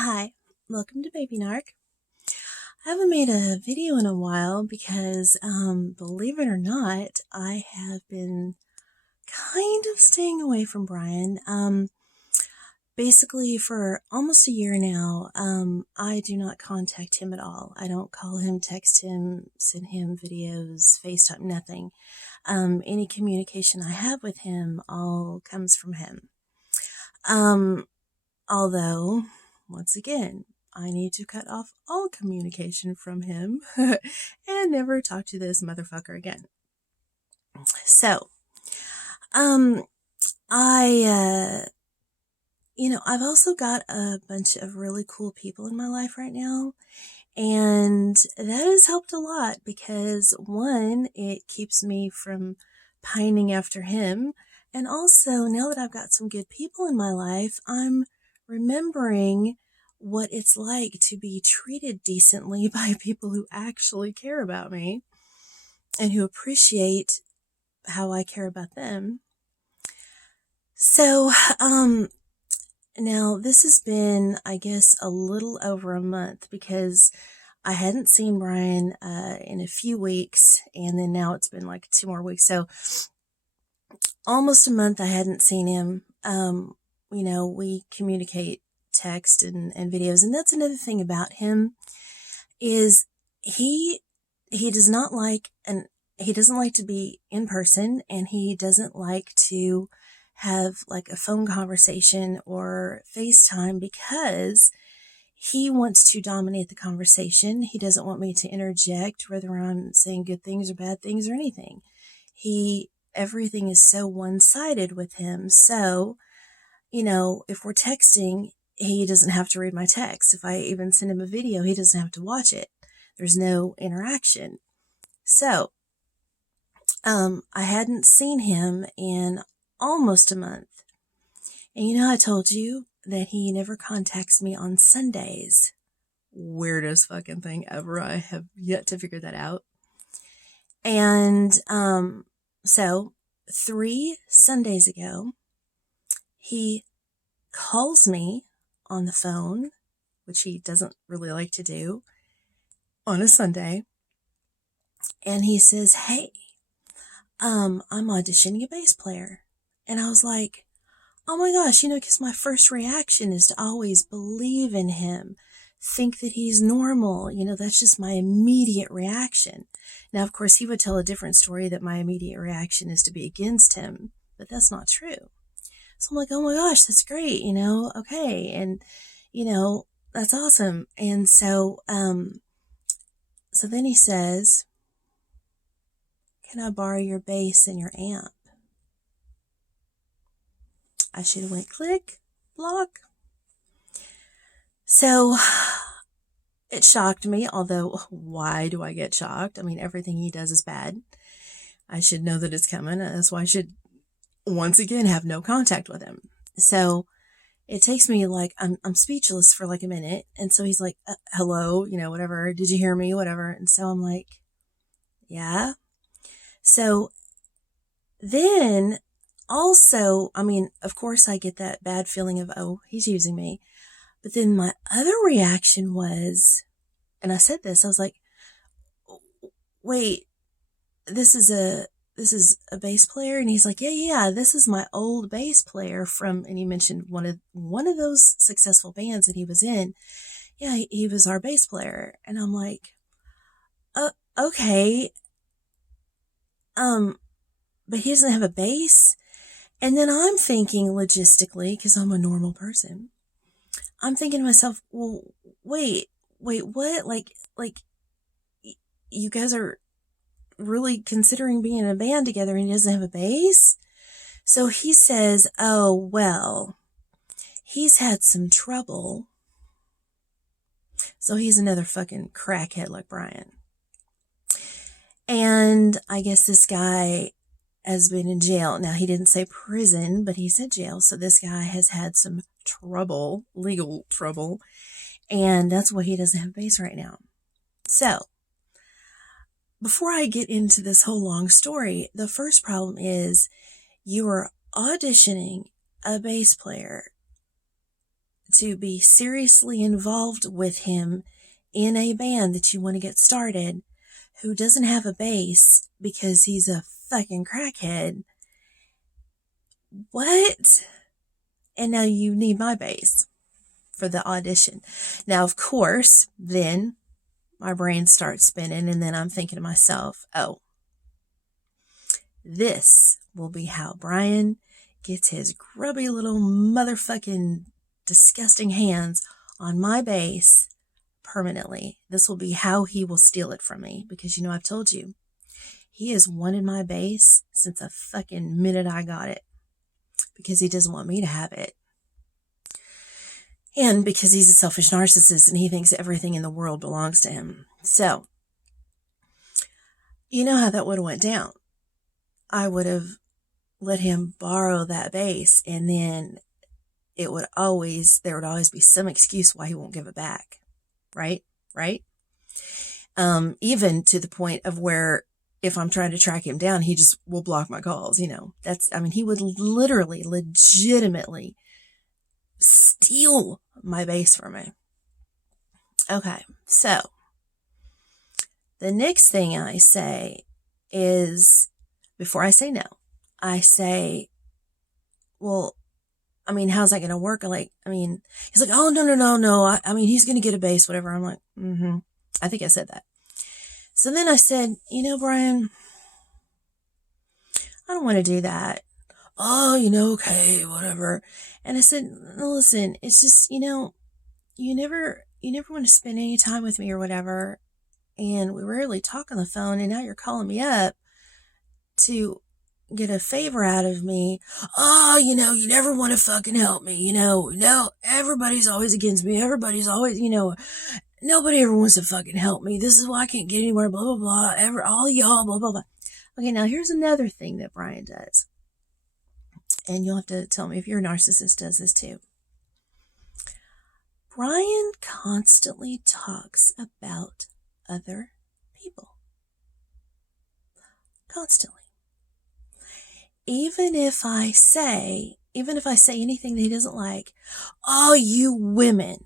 Hi, welcome to Baby Narc. I haven't made a video in a while because, believe it or not, I have been kind of staying away from Brian. Basically for almost a year now, I do not contact him at all. I don't call him, text him, send him videos, FaceTime, nothing. Any communication I have with him all comes from him. Although, once again, I need to cut off all communication from him and never talk to this motherfucker again. So, um, I've also got a bunch of really cool people in my life right now. And that has helped a lot because one, it keeps me from pining after him. And also, now that I've got some good people in my life, I'm remembering what it's like to be treated decently by people who actually care about me and who appreciate how I care about them. So, now this has been, I guess, a little over a month because I hadn't seen Brian in a few weeks, and then now it's been like 2 more weeks. So almost a month I hadn't seen him. We communicate text and videos, and that's another thing about him is he does not like he doesn't like to be in person, and he doesn't like to have like a phone conversation or FaceTime because he wants to dominate the conversation. He doesn't want me to interject, whether I'm saying good things or bad things or anything. Everything is so one-sided with him. So, if we're texting, he doesn't have to read my text. If I even send him a video, he doesn't have to watch it. There's no interaction. So, I hadn't seen him in almost a month. And I told you that he never contacts me on Sundays. Weirdest fucking thing ever. I have yet to figure that out. And so 3 Sundays ago, he calls me on the phone, which he doesn't really like to do on a Sunday. And he says, "Hey, I'm auditioning a bass player." And I was like, oh my gosh, because my first reaction is to always believe in him, think that he's normal. That's just my immediate reaction. Now, of course, he would tell a different story that my immediate reaction is to be against him, but that's not true. So I'm like, oh my gosh, that's great, okay. And, that's awesome. And so then he says, "Can I borrow your bass and your amp?" I should have went click, block. So it shocked me, although why do I get shocked? I mean, everything he does is bad. I should know that it's coming. That's why I should, once again, have no contact with him. So it takes me like, I'm speechless for like a minute. And so he's like, hello, whatever. Did you hear me? Whatever. And so I'm like, yeah. So then also, I mean, of course I get that bad feeling of, oh, he's using me. But then my other reaction was, and I said this, I was like, wait, this is a bass player? And he's like, yeah, this is my old bass player from, and he mentioned one of those successful bands that he was in. Yeah, he was our bass player. And I'm like, okay. But he doesn't have a bass. And then I'm thinking logistically, because I'm a normal person, I'm thinking to myself, well, wait, what? Like, you guys are really considering being in a band together and he doesn't have a bass? So he says, oh, well, he's had some trouble. So he's another fucking crackhead like Brian. And I guess this guy has been in jail. Now, he didn't say prison, but he said jail. So this guy has had some trouble, legal trouble. And that's why he doesn't have a bass right now. So, before I get into this whole long story, the first problem is you are auditioning a bass player to be seriously involved with him in a band that you want to get started, who doesn't have a bass because he's a fucking crackhead. What? And now you need my bass for the audition. Now, of course, then my brain starts spinning, and then I'm thinking to myself, oh, this will be how Brian gets his grubby little motherfucking disgusting hands on my bass permanently. This will be how he will steal it from me, because I've told you, he has wanted my bass since the fucking minute I got it, because he doesn't want me to have it. And because he's a selfish narcissist and he thinks everything in the world belongs to him. So, you know how that would have went down. I would have let him borrow that bass, and then there would always be some excuse why he won't give it back. Right? Even to the point of where if I'm trying to track him down, he just will block my calls. He would literally, legitimately steal my bass from me. Okay, so the next thing I say is, before I say no, I say, well, how's that going to work? He's like, oh, no. He's going to get a bass, whatever. I'm like, I think I said that. So then I said, Brian, I don't want to do that. Oh, okay, whatever. And I said, no, listen, it's just, you never want to spend any time with me or whatever. And we rarely talk on the phone, and now you're calling me up to get a favor out of me. Oh, you never want to fucking help me. No, everybody's always against me. Everybody's always, nobody ever wants to fucking help me. This is why I can't get anywhere, blah, blah, blah. All y'all, blah, blah, blah. Okay, now here's another thing that Brian does. And you'll have to tell me if your narcissist does this too. Brian constantly talks about other people. Constantly. Even if I say anything that he doesn't like, all you women,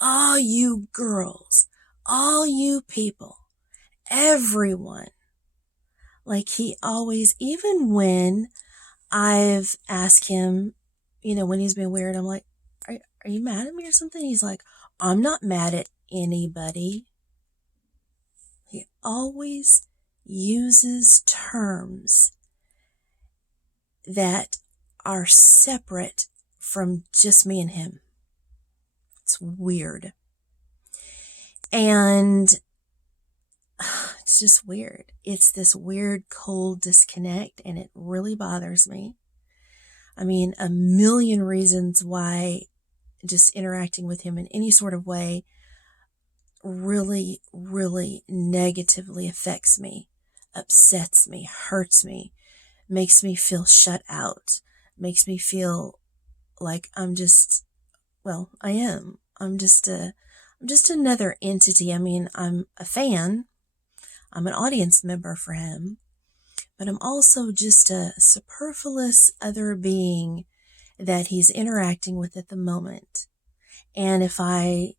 all you girls, all you people, everyone. Like, he always, even when I've asked him, when he's been weird, I'm like, are you mad at me or something? He's like, I'm not mad at anybody. He always uses terms that are separate from just me and him. It's weird. And it's just weird. It's this weird, cold disconnect, and it really bothers me. A million reasons why just interacting with him in any sort of way really, really negatively affects me, upsets me, hurts me, makes me feel shut out, makes me feel like I am. I'm just another entity. I'm a fan. I'm an audience member for him, but I'm also just a superfluous other being that he's interacting with at the moment. And if I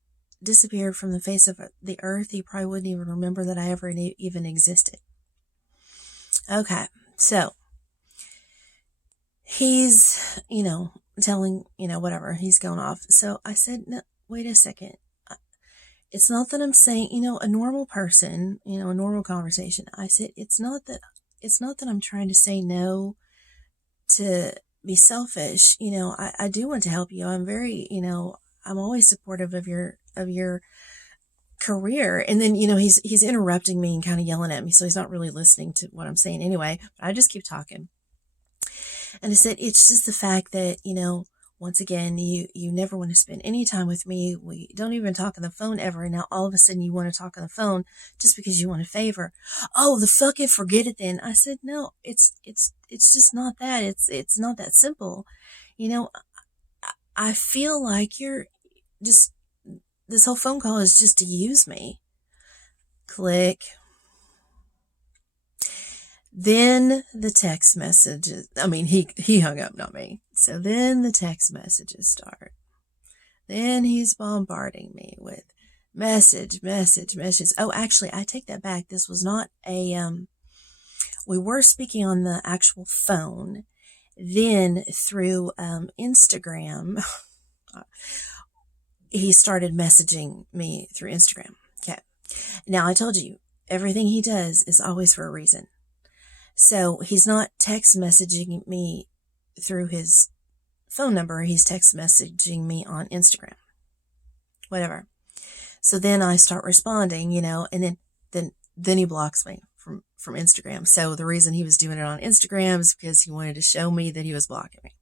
disappeared from the face of the earth, he probably wouldn't even remember that I ever even existed. Okay, so he's, telling, whatever, he's going off. So I said, no, wait a second. It's not that I'm saying, a normal person, a normal conversation. I said, it's not that I'm trying to say no to be selfish. I do want to help you. I'm very, I'm always supportive of your career. And then, he's interrupting me and kind of yelling at me. So he's not really listening to what I'm saying anyway, but I just keep talking. And I said, it's just the fact that, once again, you never want to spend any time with me. We don't even talk on the phone ever. And now all of a sudden you want to talk on the phone just because you want a favor. Oh, the fucking forget it then. I said, no, it's just not that. It's not that simple. I feel like you're just, this whole phone call is just to use me. Click. Then the text messages, he hung up, not me. So then the text messages start. Then he's bombarding me with message. Oh, actually, I take that back. This was not we were speaking on the actual phone. Then through Instagram, he started messaging me through Instagram. Okay. Now, I told you, everything he does is always for a reason. So he's not text messaging me through his phone number. He's text messaging me on Instagram. Whatever. So then I start responding, and then he blocks me from Instagram. So the reason he was doing it on Instagram is because he wanted to show me that he was blocking me.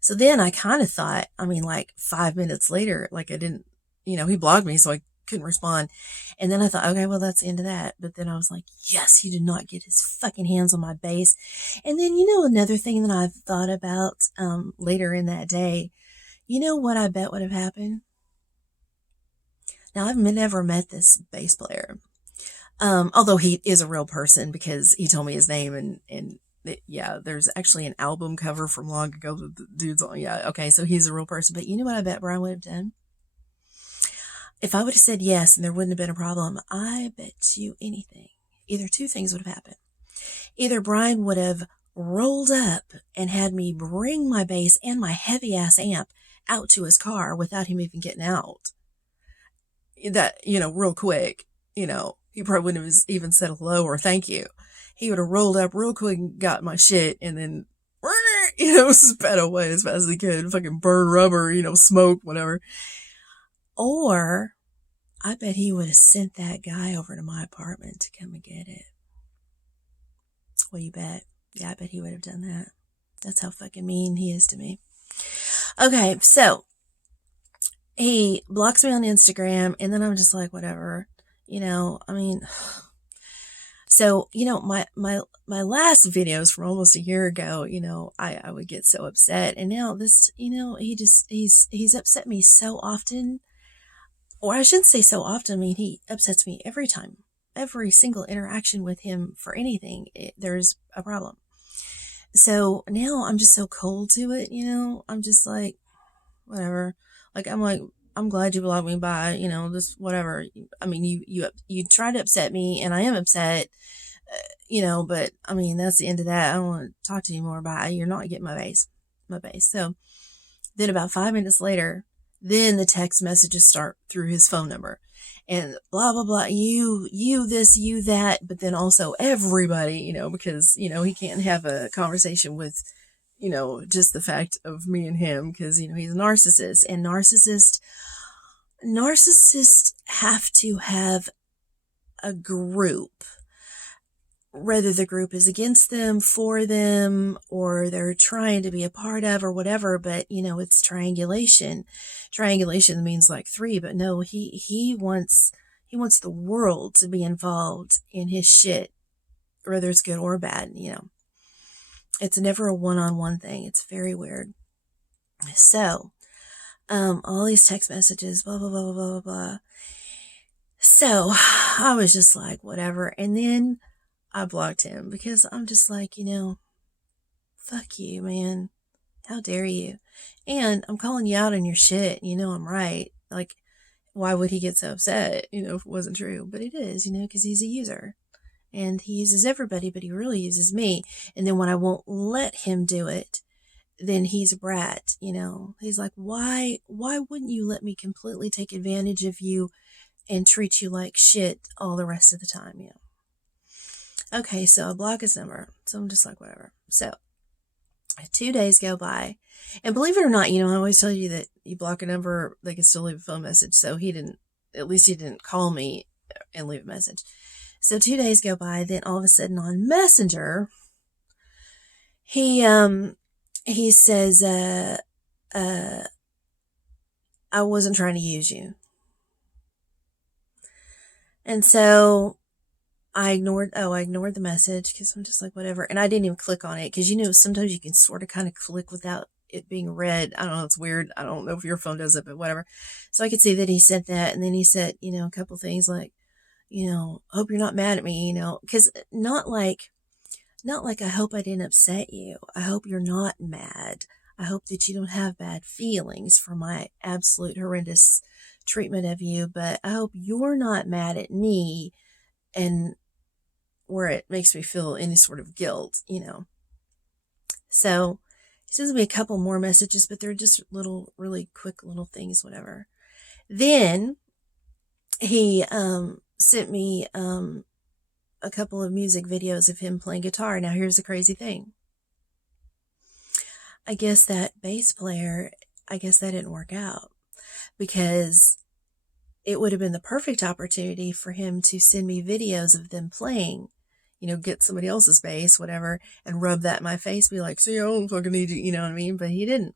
So then I kind of thought, like 5 minutes later, like I didn't, he blocked me, so I couldn't respond. And then I thought, okay, well, that's the end of that. But then I was like, yes, he did not get his fucking hands on my base. And then, another thing that I've thought about later in that day, what I bet would have happened? Now, I've never met this bass player. Although he is a real person because he told me his name and yeah, there's actually an album cover from long ago that the dude's on. Yeah, okay, so he's a real person. But you know what I bet Brian would have done? If I would have said yes and there wouldn't have been a problem, I bet you anything. Either two things would have happened. Either Brian would have rolled up and had me bring my bass and my heavy ass amp out to his car without him even getting out. That, real quick, he probably wouldn't have even said hello or thank you. He would have rolled up real quick and got my shit and then, sped away as fast as he could. Fucking burn rubber, smoke, whatever. Or I bet he would have sent that guy over to my apartment to come and get it. What do you bet? Yeah, I bet he would have done that. That's how fucking mean he is to me. Okay, so he blocks me on Instagram, and then I'm just like, whatever. So, my last videos from almost a year ago, I would get so upset. And now this, he's upset me so often. Or I shouldn't say so often. He upsets me every time. Every single interaction with him for anything, there's a problem. So now I'm just so cold to it, I'm just like, whatever. Like, I'm glad you blocked me by, this, whatever. You try to upset me and I am upset, but that's the end of that. I don't want to talk to you more about it. You're not getting my base. So then about 5 minutes later, then the text messages start through his phone number and blah, blah, blah. You this, you that, but then also everybody, because, he can't have a conversation with, just the fact of me and him because, he's a narcissist, and narcissists have to have a group, whether the group is against them, for them, or they're trying to be a part of or whatever. But, it's triangulation. Triangulation means like three, but no, he wants the world to be involved in his shit, whether it's good or bad, It's never a one-on-one thing. It's very weird. So, all these text messages, blah, blah, blah, blah, blah, blah. So, I was just like, whatever. And then I blocked him because I'm just like, fuck you, man. How dare you? And I'm calling you out on your shit. I'm right. Like, why would he get so upset, if it wasn't true? But it is, because he's a user. And he uses everybody, but he really uses me. And then when I won't let him do it, then he's a brat, He's like, why wouldn't you let me completely take advantage of you and treat you like shit all the rest of the time, Okay, so I block his number. So I'm just like, whatever. So 2 days go by. And believe it or not, I always tell you that you block a number, they can still leave a phone message. So he didn't call me and leave a message. So 2 days go by. Then all of a sudden on Messenger, he says, I wasn't trying to use you. And so I ignored the message because I'm just like, whatever. And I didn't even click on it because, sometimes you can sort of kind of click without it being read. I don't know. It's weird. I don't know if your phone does it, but whatever. So I could see that he sent that. And then he said, a couple things like, hope you're not mad at me, because not like I hope I didn't upset you. I hope you're not mad. I hope that you don't have bad feelings for my absolute horrendous treatment of you, but I hope you're not mad at me and where it makes me feel any sort of guilt, you know. So he sends me a couple more messages, but they're just little, really quick little things, whatever. Then he sent me a couple of music videos of him playing guitar. Now, here's the crazy thing. I guess that bass player, I guess that didn't work out because it would have been the perfect opportunity for him to send me videos of them playing, you know, get somebody else's bass, whatever, and rub that in my face, be like, see, I don't fucking need you, you know what I mean? But he didn't.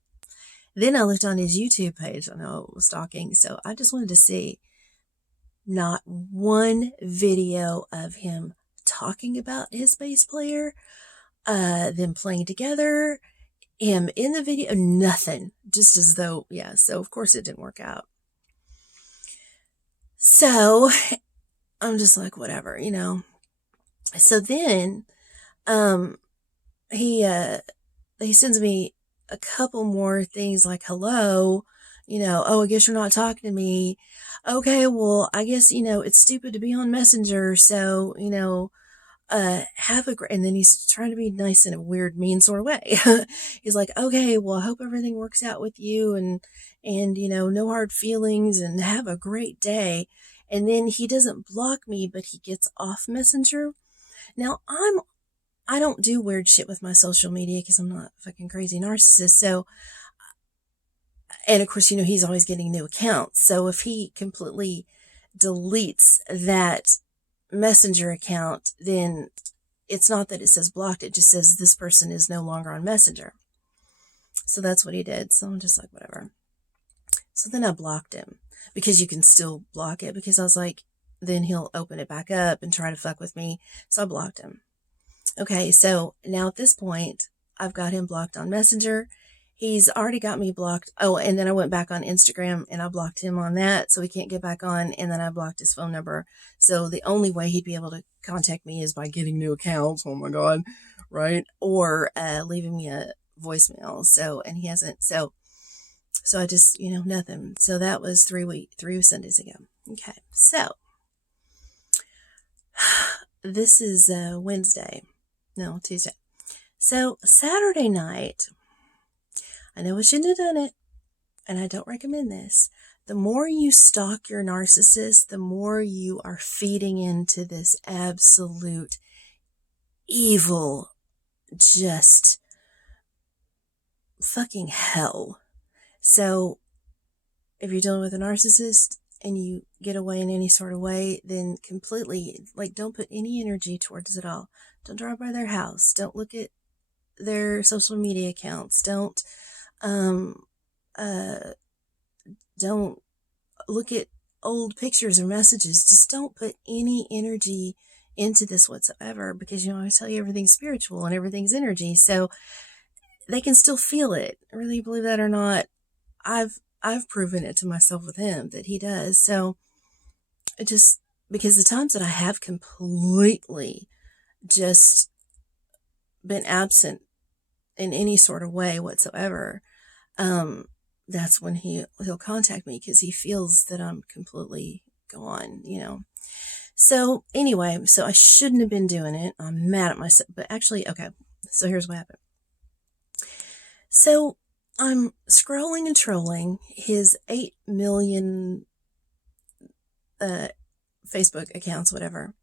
Then I looked on his YouTube page. I know I was stalking, so I just wanted to see not one video of him talking about his bass player, them playing together, him in the video, nothing. Just as though, yeah, so of course it didn't work out. So I'm just like, whatever, you know. So then he sends me a couple more things like, hello, you know, oh, I guess you're not talking to me. Okay, well, I guess, you know, it's stupid to be on Messenger, so, you know, have a great, and then he's trying to be nice in a weird, mean sort of way. He's like, okay, well, I hope everything works out with you and, you know, no hard feelings and have a great day. And then he doesn't block me, but he gets off Messenger. Now I don't do weird shit with my social media because I'm not a fucking crazy narcissist. So, and of course, you know, he's always getting new accounts. So if he completely deletes that Messenger account, then it's not that it says blocked, it just says this person is no longer on Messenger. So that's what he did. So I'm just like, whatever. So then I blocked him because you can still block it, because I was like, then he'll open it back up and try to fuck with me. So I blocked him. Okay, so now at this point, I've got him blocked on Messenger. He's already got me blocked. Oh, and then I went back on Instagram and I blocked him on that, so he can't get back on. And then I blocked his phone number. So the only way he'd be able to contact me is by getting new accounts. Oh my God. Right. Or leaving me a voicemail. So, and he hasn't. So I just, you know, nothing. So that was 3 Sundays ago. Okay. So this is Wednesday. No, Tuesday. So Saturday night, I know I shouldn't have done it, and I don't recommend this. The more you stalk your narcissist, the more you are feeding into this absolute evil, just fucking hell. So if you're dealing with a narcissist and you get away in any sort of way, then completely, like, don't put any energy towards it all. Don't drive by their house. Don't look at their social media accounts. Don't look at old pictures or messages. Just don't put any energy into this whatsoever, because, you know, I tell you, everything's spiritual and everything's energy. So they can still feel it. Whether you believe that or not, I've proven it to myself with him that he does. So it just, because the times that I have completely just been absent in any sort of way whatsoever, that's when he'll contact me, because he feels that I'm completely gone, you know. So anyway, so I shouldn't have been doing it. I'm mad at myself, but actually, okay. So here's what happened. So I'm scrolling and trolling his 8 million Facebook accounts, whatever.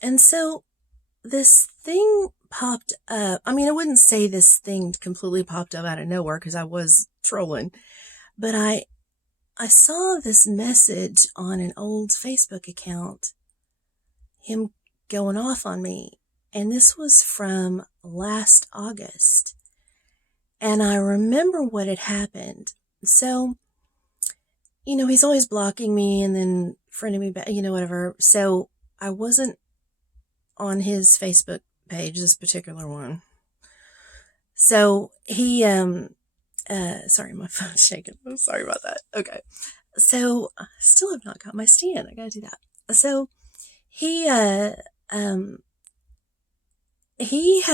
And so this thing popped up. I mean, I wouldn't say this thing completely popped up out of nowhere, because I was trolling, but I saw this message on an old Facebook account, him going off on me. And this was from last August. And I remember what had happened. So, you know, he's always blocking me and then friending me back, you know, whatever. So I wasn't on his Facebook page, this particular one. So he, sorry, my phone's shaking. I'm sorry about that. Okay. So I still have not got my stand. I gotta do that. So he had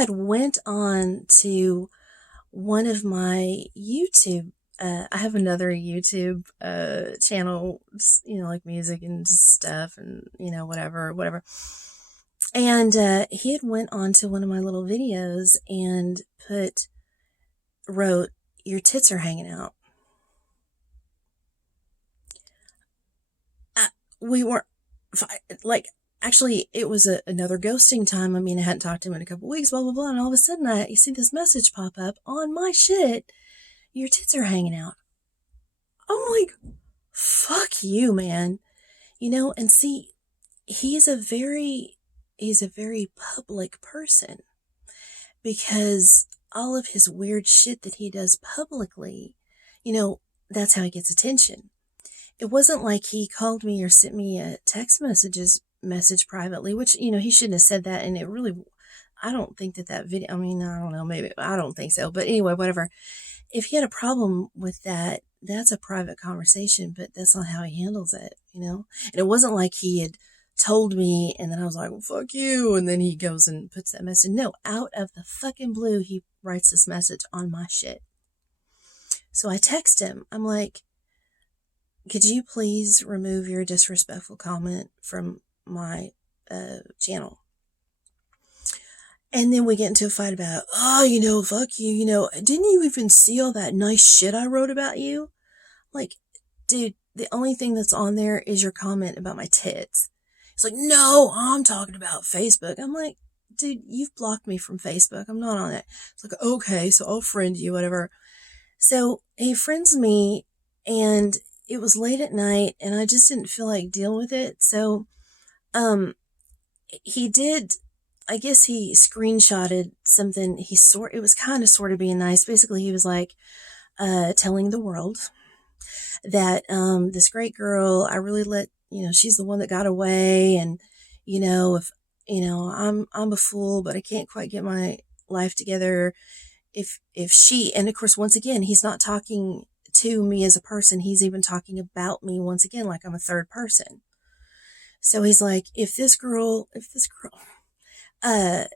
went on to one of my YouTube, I have another YouTube channel, like music and stuff and, whatever. And he had went on to one of my little videos and wrote, "Your tits are hanging out." We weren't, like, actually, it was another ghosting time. I mean, I hadn't talked to him in a couple weeks, blah, blah, blah. And all of a sudden, you see this message pop up on my shit. "Your tits are hanging out." I'm like, fuck you, man. And see, he's a very public person, because all of his weird shit that he does publicly, that's how he gets attention. It wasn't like he called me or sent me a message privately, which, he shouldn't have said that. And it really, I don't think that video, I mean, I don't know, maybe, I don't think so. But anyway, whatever. If he had a problem with that, that's a private conversation, but that's not how he handles it, And it wasn't like he had told me and then I was like, "Well, fuck you." And then he goes and puts that message. No, out of the fucking blue, he writes this message on my shit. So I text him. I'm like, "Could you please remove your disrespectful comment from my channel?" And then we get into a fight about, "Oh, fuck you. Didn't you even see all that nice shit I wrote about you?" Like, dude, the only thing that's on there is your comment about my tits. He's like, "No, I'm talking about Facebook." I'm like, "Dude, you've blocked me from Facebook. I'm not on it." It's like, "Okay, so I'll friend you, whatever." So he friends me, and it was late at night, and I just didn't feel like dealing with it. So, he did, I guess he screenshotted something. It was kind of sort of being nice. Basically, he was like, telling the world that, this great girl, I really she's the one that got away. And, if, I'm a fool, but I can't quite get my life together. If she, and of course, once again, he's not talking to me as a person. He's even talking about me once again, like I'm a third person. So he's like, if this girl, I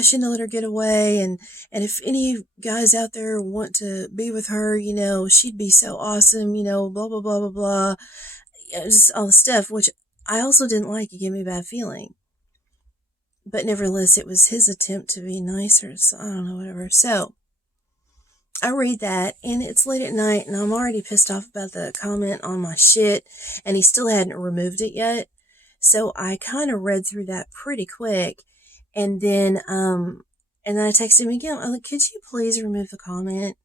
shouldn't let her get away. And if any guys out there want to be with her, she'd be so awesome, blah, blah, blah, blah, blah. Just all the stuff, which I also didn't like. It gave me a bad feeling. But nevertheless, it was his attempt to be nicer. So I don't know, whatever. So I read that, and it's late at night, and I'm already pissed off about the comment on my shit, and he still hadn't removed it yet. So I kind of read through that pretty quick, and then I texted him again. I'm like, "Could you please remove the comment?"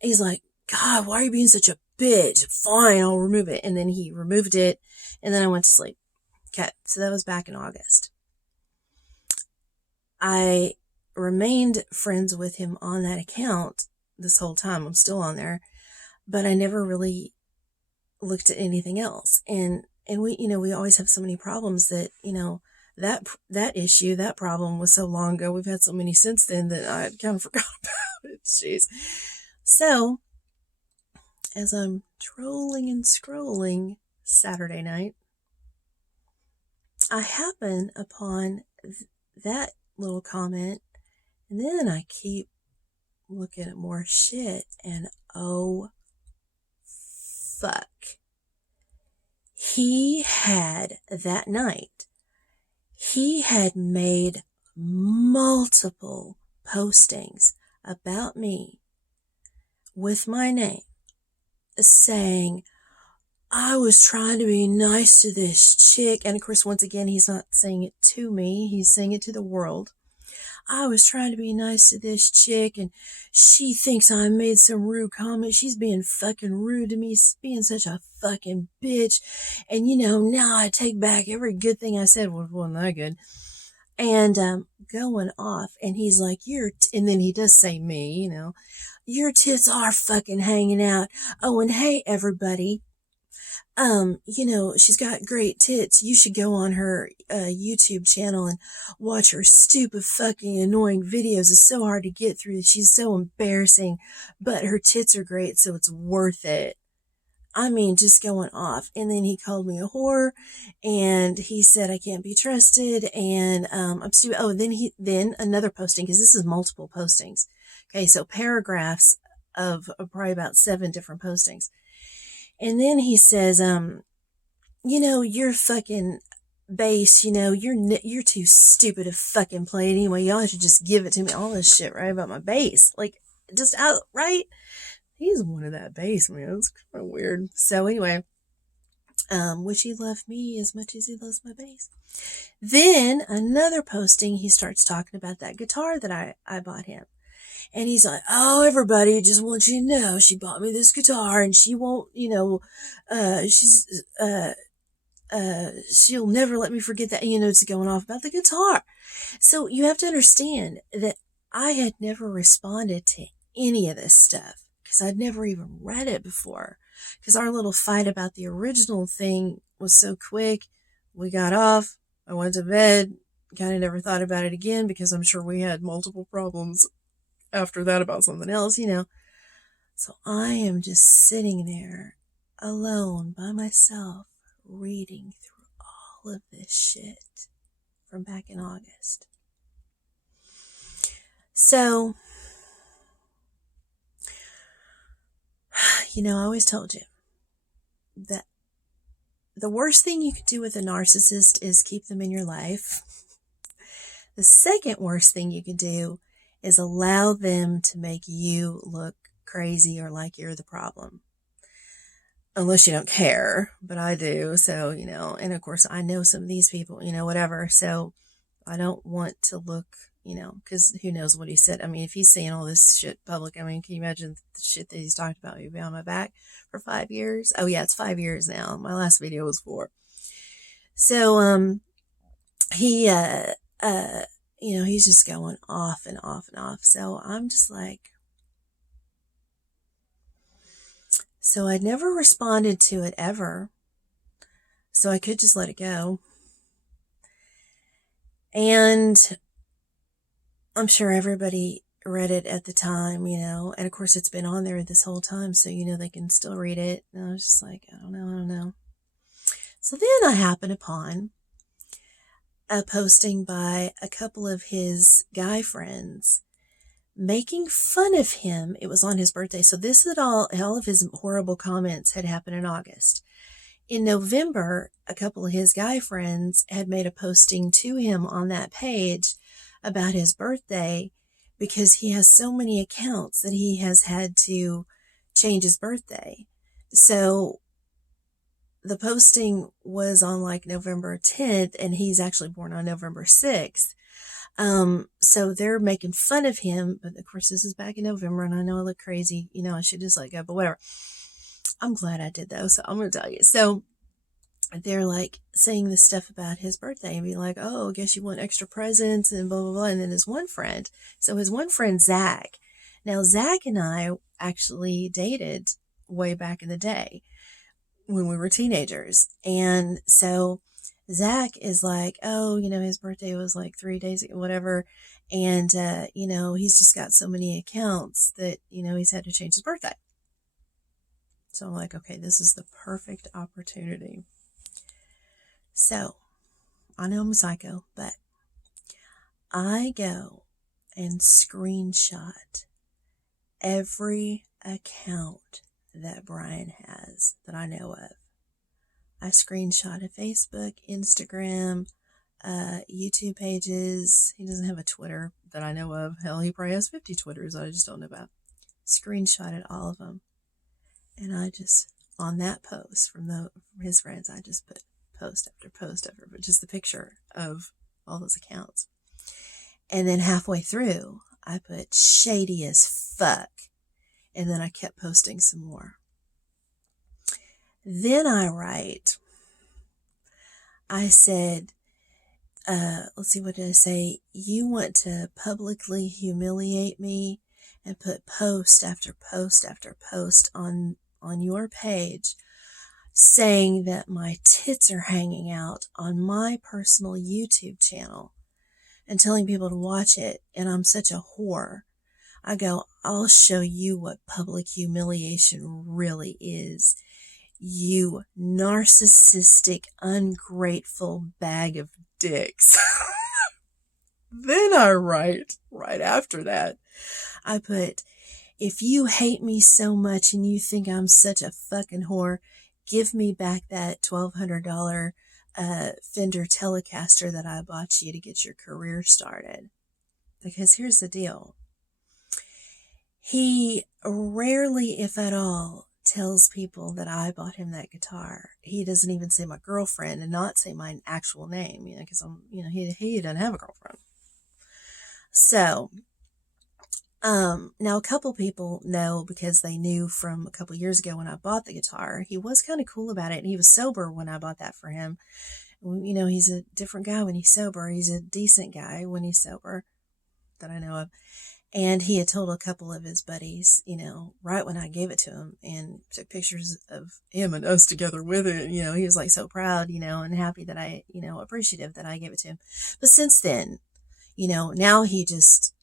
He's like, "God, why are you being such a bitch?" "Fine, I'll remove it." And then he removed it, and then I went to sleep. Okay, so that was back in August. I remained friends with him on that account this whole time. I'm still on there, but I never really looked at anything else. And we always have so many problems that, that issue, that problem was so long ago. We've had so many since then that I kind of forgot about it. Jeez. So as I'm trolling and scrolling Saturday night, I happen upon that little comment, and then I keep looking at more shit, and oh fuck. He had that night, he had made multiple postings about me with my name, saying, "I was trying to be nice to this chick." And of course, once again, he's not saying it to me, he's saying it to the world. "I was trying to be nice to this chick, and she thinks I made some rude comment. She's being fucking rude to me, being such a fucking bitch. And now I take back every good thing I said." Wasn't that good. And going off, and he's like, and then he does say me, "Your tits are fucking hanging out. Oh, and hey, everybody, she's got great tits. You should go on her YouTube channel and watch her stupid fucking annoying videos. It's so hard to get through. She's so embarrassing, but her tits are great, so it's worth it." I mean, just going off. And then he called me a whore, and he said I can't be trusted, and I'm stupid. Oh, then another posting, because this is multiple postings, Okay, so paragraphs of probably about 7 different postings. And then he says, you're fucking bass, you're too stupid to fucking play it anyway. Y'all should just give it to me. All this shit, right, about my bass. Like, just out, right? He's one of that bass, man. It's kind of weird. So anyway, wish he loved me as much as he loves my bass. Then another posting, he starts talking about that guitar that I bought him. And he's like, oh, everybody just wants you to know she bought me this guitar and she won't, she'll never let me forget that, it's going off about the guitar. So you have to understand that I had never responded to any of this stuff because I'd never even read it before. Because our little fight about the original thing was so quick. We got off. I went to bed. Kind of never thought about it again because I'm sure we had multiple problems after that about something else, So I am just sitting there alone by myself reading through all of this shit from back in August. So, I always told you that the worst thing you could do with a narcissist is keep them in your life. The second worst thing you could do is allow them to make you look crazy or like you're the problem. Unless you don't care, but I do. So, and of course I know some of these people, whatever. So I don't want to look, because who knows what he said. I mean, if he's saying all this shit public, I mean, can you imagine the shit that he's talked about me behind my back for 5 years? Oh yeah, it's 5 years now. My last video was 4. So, he, he's just going off and off and off. So I'm just like, so I'd never responded to it ever. So I could just let it go. And I'm sure everybody read it at the time, and of course it's been on there this whole time. So, they can still read it. And I was just like, I don't know. So then I happened upon a posting by a couple of his guy friends making fun of him. It was on his birthday. So this is all of his horrible comments had happened in August. In November, a couple of his guy friends had made a posting to him on that page about his birthday because he has so many accounts that he has had to change his birthday. So the posting was on like November 10th and he's actually born on November 6th. So they're making fun of him, but of course this is back in November and I know I look crazy, I should just let go, but whatever. I'm glad I did though. So I'm going to tell you. So they're like saying this stuff about his birthday and be like, oh, I guess you want extra presents and blah, blah, blah. And then his one friend, Zach. Now, Zach and I actually dated way back in the day when we were teenagers. And so Zach is like, oh, his birthday was like 3 days ago, whatever. And, he's just got so many accounts that, he's had to change his birthday. So I'm like, okay, this is the perfect opportunity. So I know I'm a psycho, but I go and screenshot every account that Brian has that I know of. I screenshotted Facebook, Instagram, YouTube pages. He doesn't have a Twitter that I know of. Hell, he probably has 50 Twitters that I just don't know about. Screenshotted all of them. And I just, on that post from his friends, I just put post after post after, but just the picture of all those accounts. And then halfway through, I put shady as fuck. And then I kept posting some more. Then I write, I said, let's see, what did I say? You want to publicly humiliate me and put post after post after post on your page saying that my tits are hanging out on my personal YouTube channel and telling people to watch it, and I'm such a whore. I go, I'll show you what public humiliation really is. You narcissistic, ungrateful bag of dicks. Then I write, right after that, I put, if you hate me so much and you think I'm such a fucking whore, give me back that $1,200 Fender Telecaster that I bought you to get your career started. Because here's the deal. He rarely, if at all, tells people that I bought him that guitar. He doesn't even say my girlfriend and not say my actual name, because he doesn't have a girlfriend. So, now a couple people know because they knew from a couple years ago when I bought the guitar. He was kind of cool about it, and he was sober when I bought that for him. He's a different guy when he's sober. He's a decent guy when he's sober that I know of. And he had told a couple of his buddies, right when I gave it to him, and took pictures of him and us together with it. He was like so proud, and happy that appreciative that I gave it to him. But since then, now he just,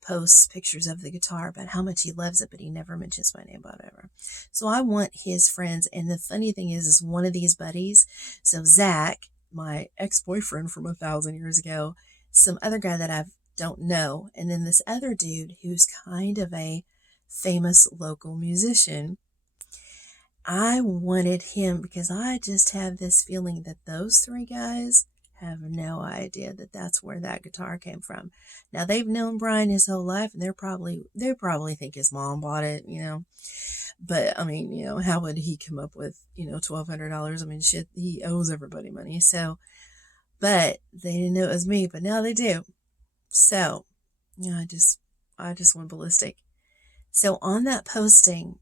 posts pictures of the guitar about how much he loves it, but he never mentions my name, whatever. So I want his friends. And the funny thing is one of these buddies, so Zach, my ex-boyfriend from 1,000 years ago, some other guy that I don't know, and then this other dude who's kind of a famous local musician. I wanted him because I just have this feeling that those three guys have no idea that that's where that guitar came from. Now they've known Brian his whole life, and they probably think his mom bought it, But I mean, how would he come up with $1,200? I mean, shit, he owes everybody money. So, but they didn't know it was me, but now they do. So, I just went ballistic. So on that posting,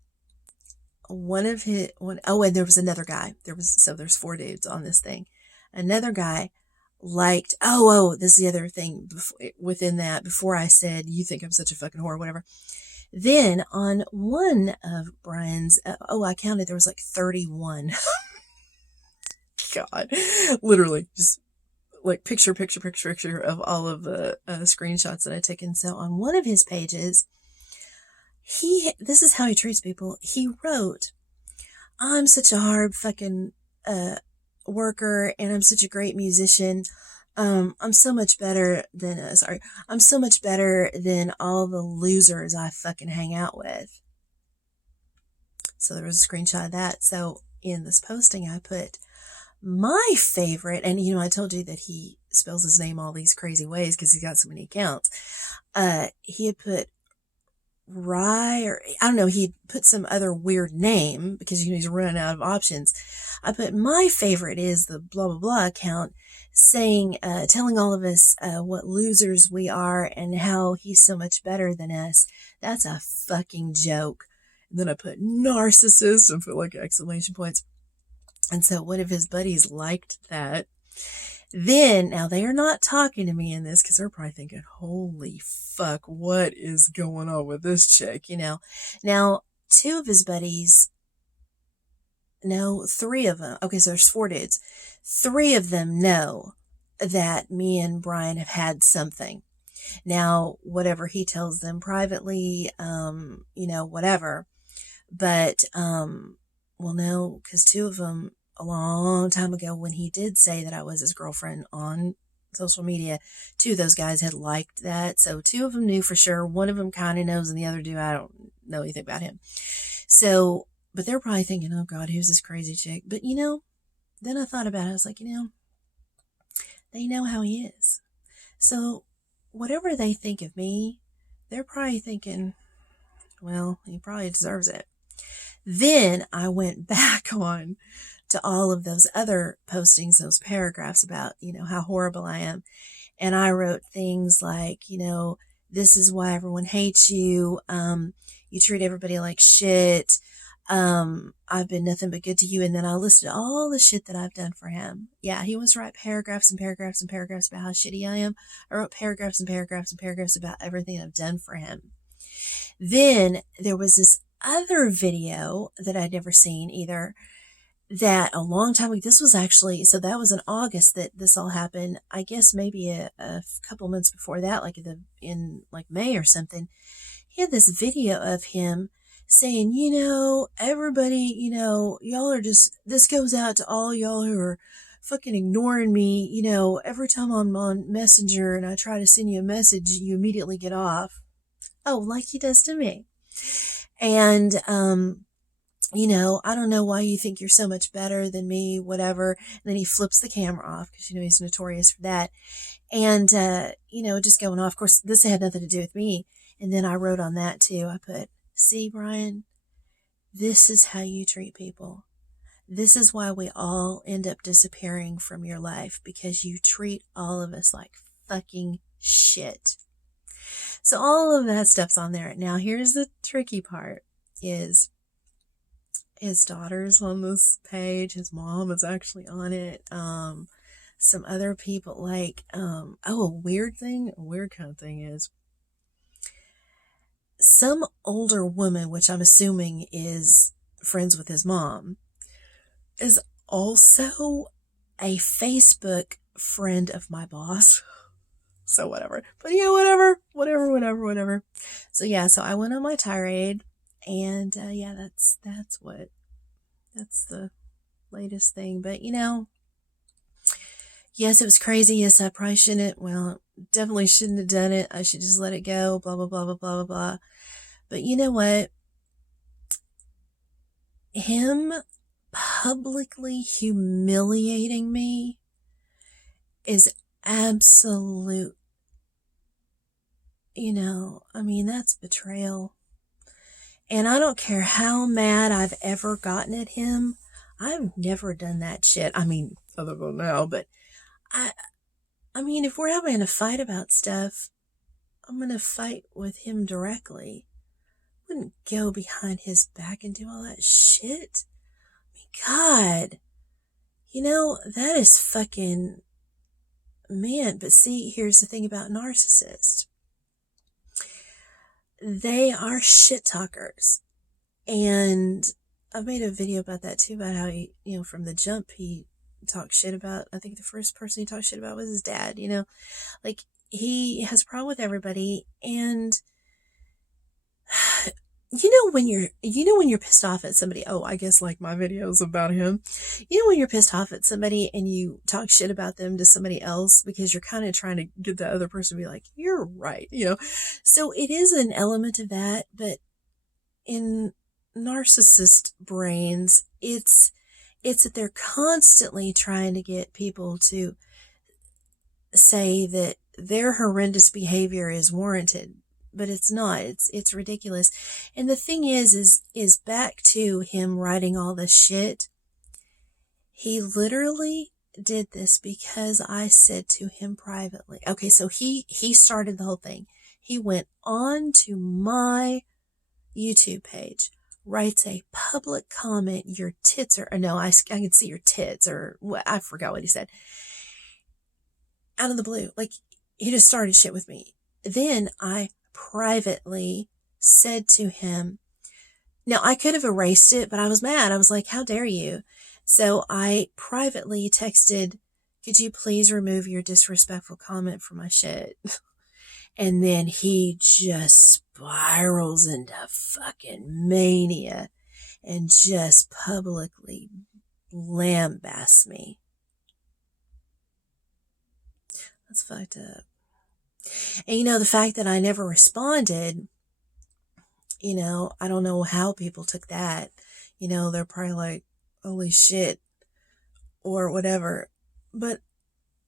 and there was another guy. There's 4 dudes on this thing. Another guy liked, this is the other thing within that, before I said, you think I'm such a fucking whore, whatever. Then on one of Brian's, I counted, there was like 31. God, literally just like picture of all of the screenshots that I taken. So on one of his pages, this is how he treats people. He wrote, I'm such a hard fucking worker, and I'm such a great musician. I'm so much better than all the losers I fucking hang out with. So there was a screenshot of that. So in this posting, I put my favorite, and I told you that he spells his name all these crazy ways because he's got so many accounts. He had put he'd put some other weird name because he's running out of options. I put, my favorite is the blah blah blah account, saying, telling all of us what losers we are and how he's so much better than us. That's a fucking joke. And then I put narcissist and put like exclamation points. And so one of his buddies liked that. Then, now they are not talking to me in this because they're probably thinking, holy fuck, what is going on with this chick, Now, 2 of his buddies, no, 3 of them, okay, so there's 4 dudes. 3 of them know that me and Brian have had something. Now, whatever he tells them privately, whatever. But, no, because 2 of them, a long time ago, when he did say that I was his girlfriend on social media, 2 of those guys had liked that. So 2 of them knew for sure. One of them kind of knows, and the other dude, I don't know anything about him. So, but they're probably thinking, oh God, who's this crazy chick? But then I thought about it. I was like, they know how he is. So whatever they think of me, they're probably thinking, well, he probably deserves it. Then I went back on to all of those other postings, those paragraphs about, how horrible I am. And I wrote things like, this is why everyone hates you. You treat everybody like shit. I've been nothing but good to you. And then I listed all the shit that I've done for him. Yeah, he wants to write paragraphs and paragraphs and paragraphs about how shitty I am. I wrote paragraphs and paragraphs and paragraphs about everything I've done for him. Then there was this other video that I'd never seen either, that a long time ago, this was actually, so that was in August that this all happened. I guess maybe a couple months before that, like in May or something. He had this video of him saying, everybody, y'all are just, this goes out to all y'all who are fucking ignoring me. Every time I'm on Messenger and I try to send you a message, you immediately get off. Oh, like he does to me. And, I don't know why you think you're so much better than me, whatever. And then he flips the camera off because, he's notorious for that. And, just going off. Of course, this had nothing to do with me. And then I wrote on that too. I put, see, Brian, this is how you treat people. This is why we all end up disappearing from your life, because you treat all of us like fucking shit. So all of that stuff's on there. Now, here's the tricky part is his daughter's on this page. His mom is actually on it. Some other people a weird kind of thing is some older woman, which I'm assuming is friends with his mom, is also a Facebook friend of my boss. So whatever. But yeah, whatever. So yeah, so I went on my tirade, and that's the latest thing. But yes, it was crazy. Yes, I probably definitely shouldn't have done it. I should just let it go, blah, blah, blah, blah, blah, blah, blah. But you know what? Him publicly humiliating me is absolute, that's betrayal. And I don't care how mad I've ever gotten at him. I've never done that shit. Other than now, but if we're having a fight about stuff, I'm going to fight with him directly. I wouldn't go behind his back and do all that shit. God, that is fucking, man. But see, here's the thing about narcissists. They are shit talkers. And I've made a video about that too, about how he, from the jump, he talked shit about, I think the first person he talked shit about was his dad, like he has a problem with everybody. And when you're pissed off at somebody, I guess like my videos about him, when you're pissed off at somebody and you talk shit about them to somebody else because you're kind of trying to get the other person to be like, you're right, so it is an element of that. But in narcissist brains, it's that they're constantly trying to get people to say that their horrendous behavior is warranted, but it's not. It's ridiculous. And the thing is back to him writing all this shit. He literally did this because I said to him privately. Okay, so he started the whole thing. He went on to my YouTube page, writes a public comment, your tits are, or no, I can see your tits, or what, I forgot what he said. Out of the blue, like, he just started shit with me. Then I privately said to him, now I could have erased it, but I was mad. I was like, how dare you? So I privately texted, could you please remove your disrespectful comment from my shit? And then he just spirals into fucking mania and just publicly lambasts me. That's fucked up. And the fact that I never responded, I don't know how people took that. They're probably like, holy shit, or whatever. But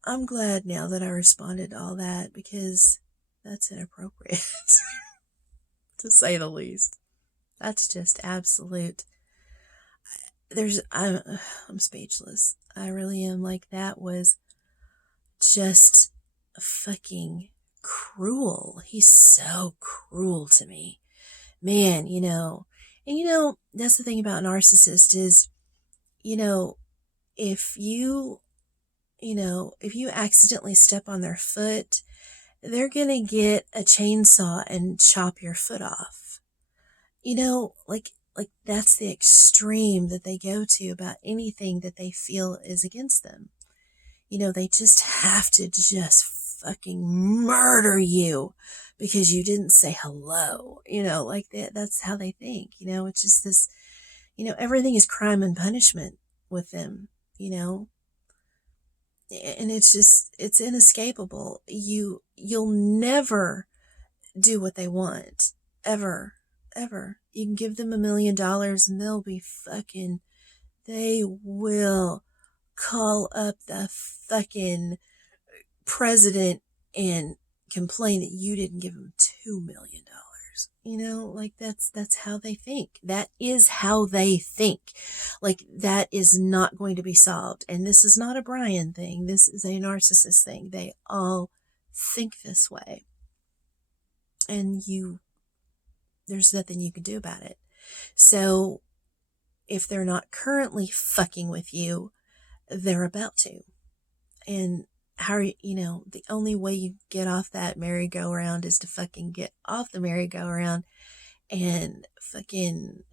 I'm glad now that I responded to all that, because that's inappropriate, to say the least. That's just absolute. I'm speechless. I really am. Like, that was just fucking cruel. He's so cruel to me, man. And that's the thing about narcissists is, if you accidentally step on their foot, they're gonna get a chainsaw and chop your foot off. Like that's the extreme that they go to about anything that they feel is against them. They just have to just fucking murder you because you didn't say hello. Like that's how they think. It's just this, everything is crime and punishment with them, and it's inescapable. You'll never do what they want. Ever. Ever. You can give them $1 million and they'll be fucking, they will call up the fucking president and complain that you didn't give them $2 million. Like that's how they think. That is how they think. Like that is not going to be solved. And this is not a Brian thing. This is a narcissist thing. They all think this way. And there's nothing you can do about it. So if they're not currently fucking with you, they're about to. And how the only way you get off that merry-go-round is to fucking get off the merry-go-round and fucking,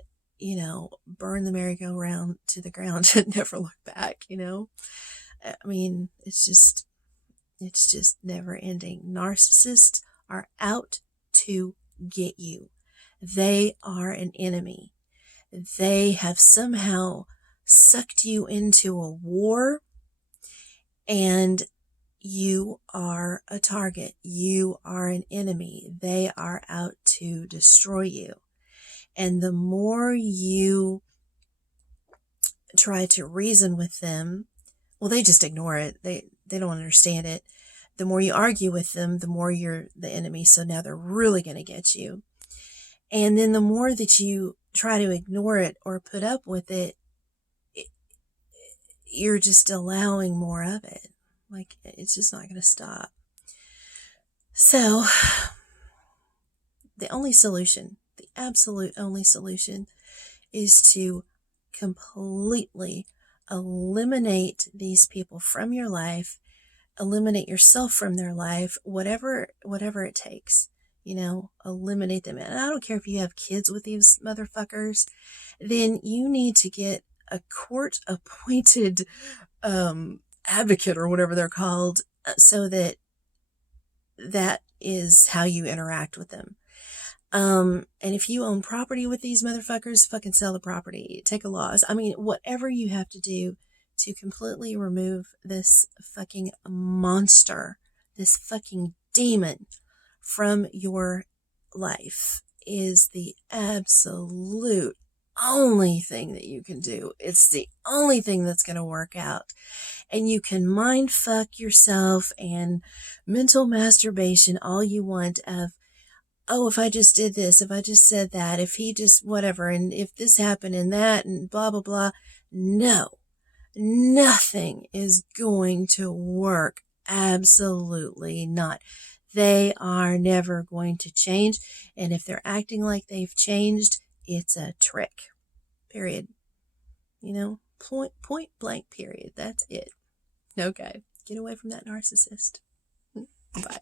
burn the merry-go-round to the ground and never look back, I mean, it's just never ending. Narcissists are out to get you. They are an enemy. They have somehow sucked you into a war, and you are a target. You are an enemy. They are out to destroy you. And the more you try to reason with them, well, they just ignore it. They don't understand it. The more you argue with them, the more you're the enemy. So now they're really going to get you. And then the more that you try to ignore it or put up with it, you're just allowing more of it. Like, it's just not going to stop. So, the only solution, the absolute only solution, is to completely eliminate these people from your life, eliminate yourself from their life, whatever it takes. Eliminate them. And I don't care if you have kids with these motherfuckers, then you need to get a court-appointed advocate or whatever they're called, so that is how you interact with them. And if you own property with these motherfuckers, fucking sell the property, take a loss. I mean, whatever you have to do to completely remove this fucking monster, this fucking demon from your life is the absolute only thing that you can do. It's the only thing that's going to work out. And you can mind fuck yourself and mental masturbation all you want of, oh, if I just did this, if I just said that, if he just whatever, and if this happened and that and blah, blah, blah. No, nothing is going to work. Absolutely not. They are never going to change. And if they're acting like they've changed, it's a trick. Period. Point blank period. That's it. Okay. Get away from that narcissist. Bye.